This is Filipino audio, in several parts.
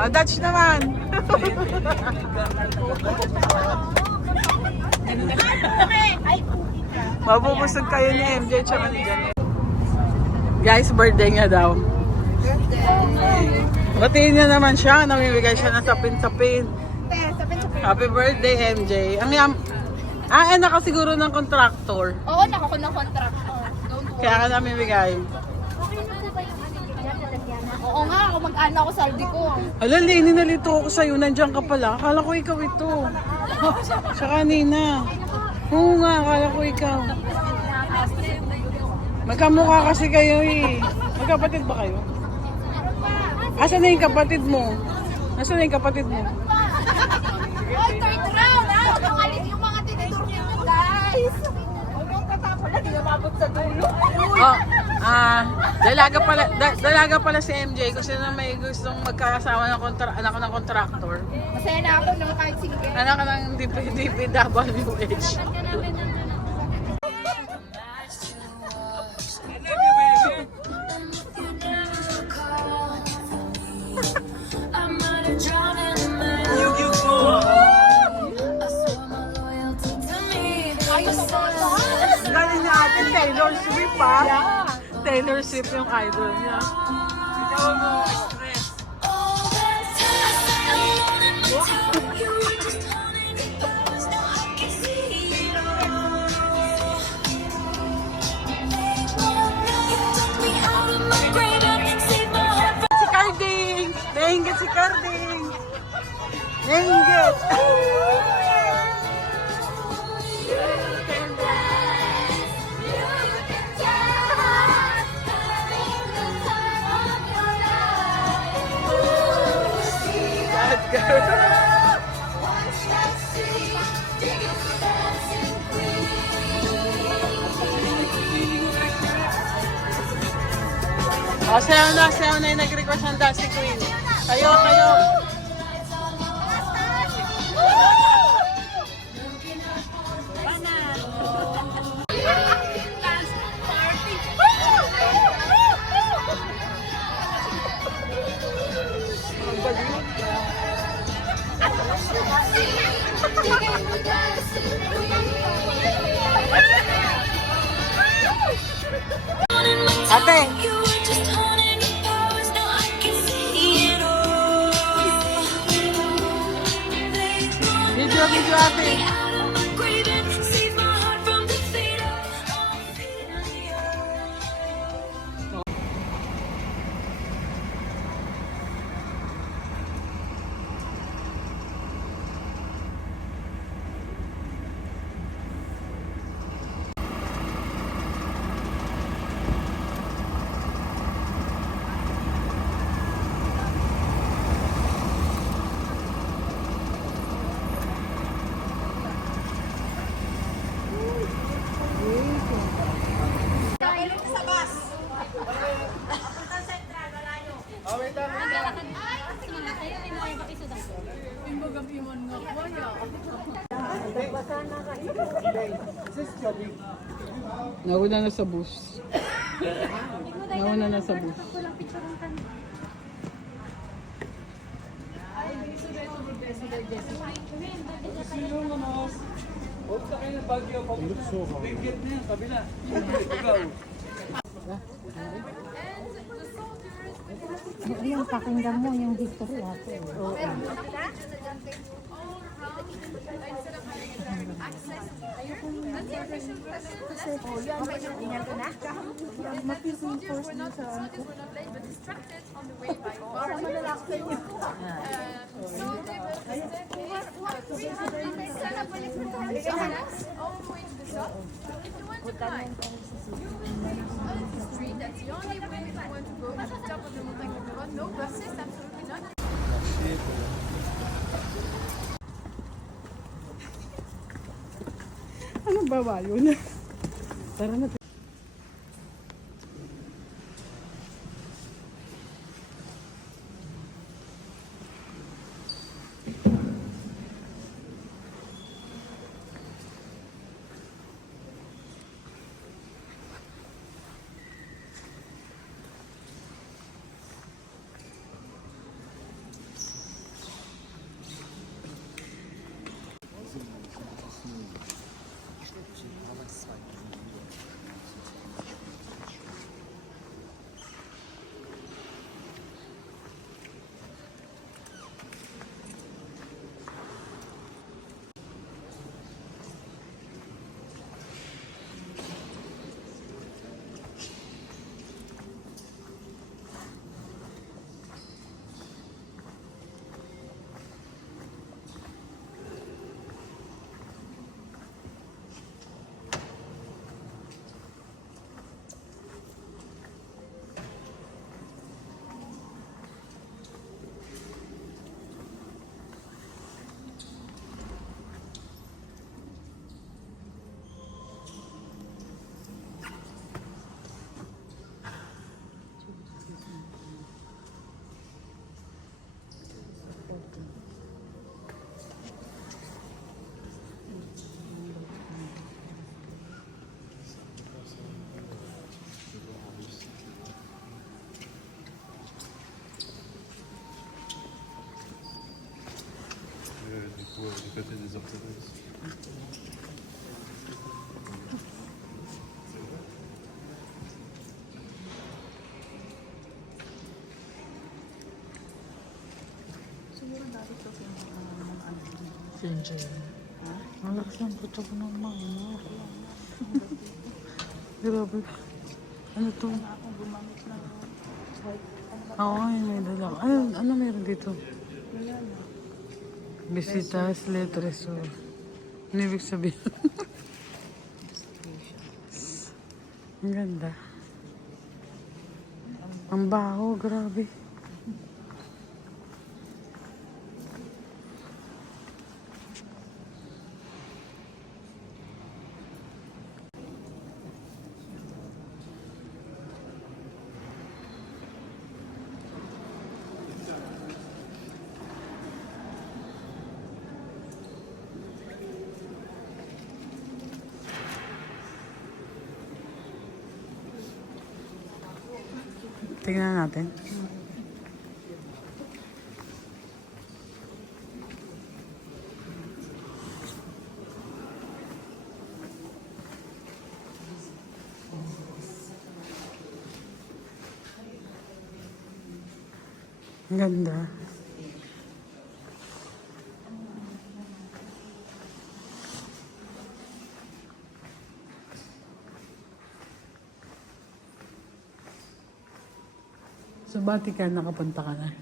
Oh, Dutch naman. Mabubusog kayo ni MJ tsaka ni Janet. Guys, birthday niya daw. Batiin niya naman siya. Namimigay siya ng sapin-sapin. Happy birthday, MJ. Anak ka siguro ng contractor. Oo, nakako ng contractor. Kaya ka namimigay. Oo nga, ako mag-ana ko saldi ko. Ala, Lenny, nalito ako sa'yo. Nandiyan ka pala. Akala ko ikaw ito. Sa kanina. Oo nga, akala ko ikaw. Magkamukha kasi kayo eh. Magkapatid ba kayo? Asan na yung kapatid mo? Asan na yung kapatid mo? Oy, third round ha! Pangalit yung mga tinidor niyo guys! Huwag yung tatapon na, di namabot sa dulo. Oh, dalaga pala si MJ kasi na may gustong magkakasama ng anak ng kontraktor. Masaya na ako, no? Kahit sige. Anak ng DPWH. Galing ni ate Taylor Swift pa. Yeah. Taylor Swift yung idol niya. Si Carding! Nainggit si Carding! Nainggit! Oh, sayaw na yung nag-request ng Dusty Queen. Kayo. Ate! Video ate! Nauna na sa bus. Nauna na sa bus. Yung pakinggan mo yung history ate. Oo. That's the only way we want to go to the top of the mountain. No buses, absolutely not. Ano ba ba yun? Tara na. côté des orthographes. Ginger. Ang lakas ng puto ko ng mga. Grabe. Ano to? Oo, may dala. Ano meron dito? Visitas, letres, o. Ano ibig sabihin? Ang ganda. Ang baho, grabe. Tingnan natin. Ang ganda. Sa Vatican, nakapunta ka na?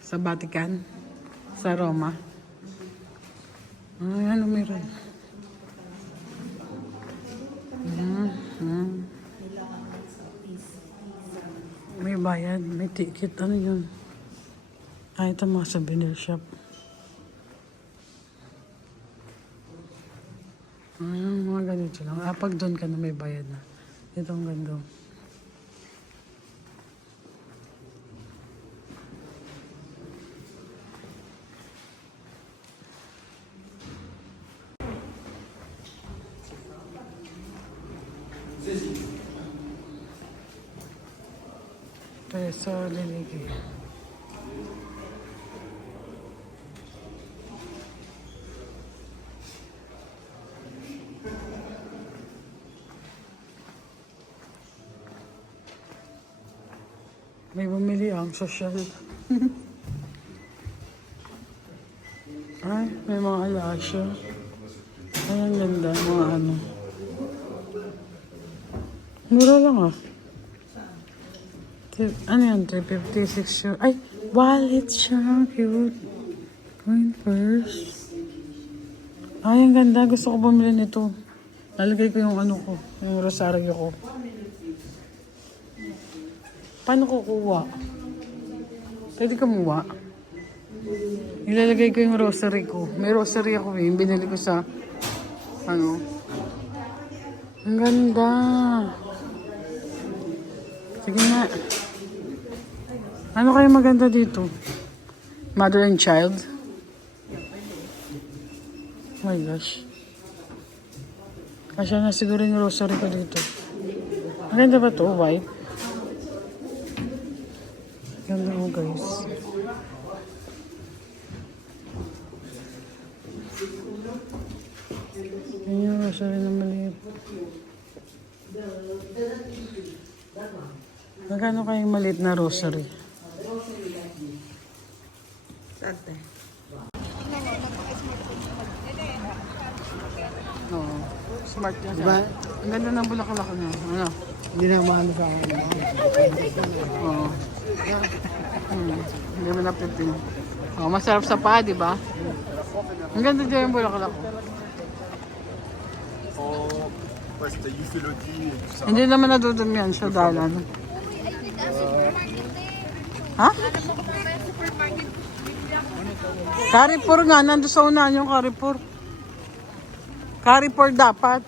Sa Vatican? Sa Roma? Ay, ano meron? May bayad, may ticket. Ano yun? Ito mga souvenir shop. Mga ganito lang. Pag doon ka na may bayad na. Ito ang ganda. Peso Liligi. May bumili ang social. Ay, may mga alasya. Ay, ang ganda. Mga ano. Mura lang ah. Ano yan? 356 siya. Ay, wallet siya. Cute. Coin purse. Ay, ang ganda. Gusto ko bumili nito. Lalagay ko yung ano ko. Yung rosaryo ko. Paano kukuha? Pwede kumuha. Ilalagay ko yung rosary ko. May rosary ako eh. Binili ko sa ano. Ang ganda. Sige nga. Ano kaya maganda dito? Mother and child? Oh my gosh. Kasya na siguro yung rosary ko dito. Maganda ba to? White? Ganda mo guys. Yan yung rosary na maliit. Magkano kayong maliit na rosary? Sante. Oo. Smart yan. Diba? Ang ganda ng bulaklak niya. Ano? Hindi na maano sa akin. Oo. Hindi mo napipin. Oh, masarap sa paa, di ba? Ang ganda dyan yung bulaklak ko. Oh, ouais, c'était Euphilogie et tout ça. Hindi naman nadudumihan siya dahil ano. Ha? Carrefour nga, nandun sa unahan yung Carrefour. Carrefour dapat.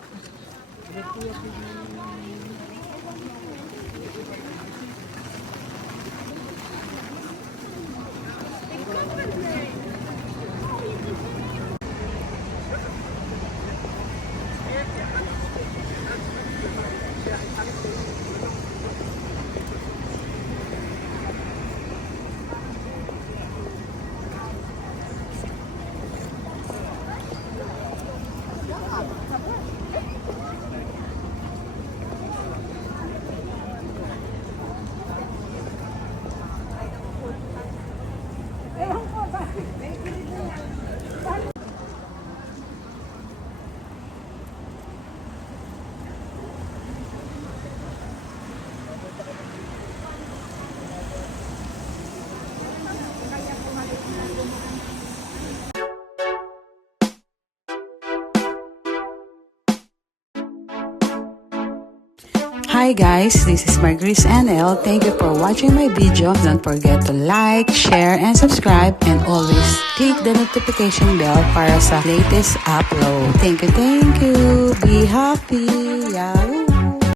Hi guys, this is Margris NL. Thank you for watching my video. Don't forget to like, share, and subscribe. And always click the notification bell para sa latest upload. Thank you. Be happy. Yahoo!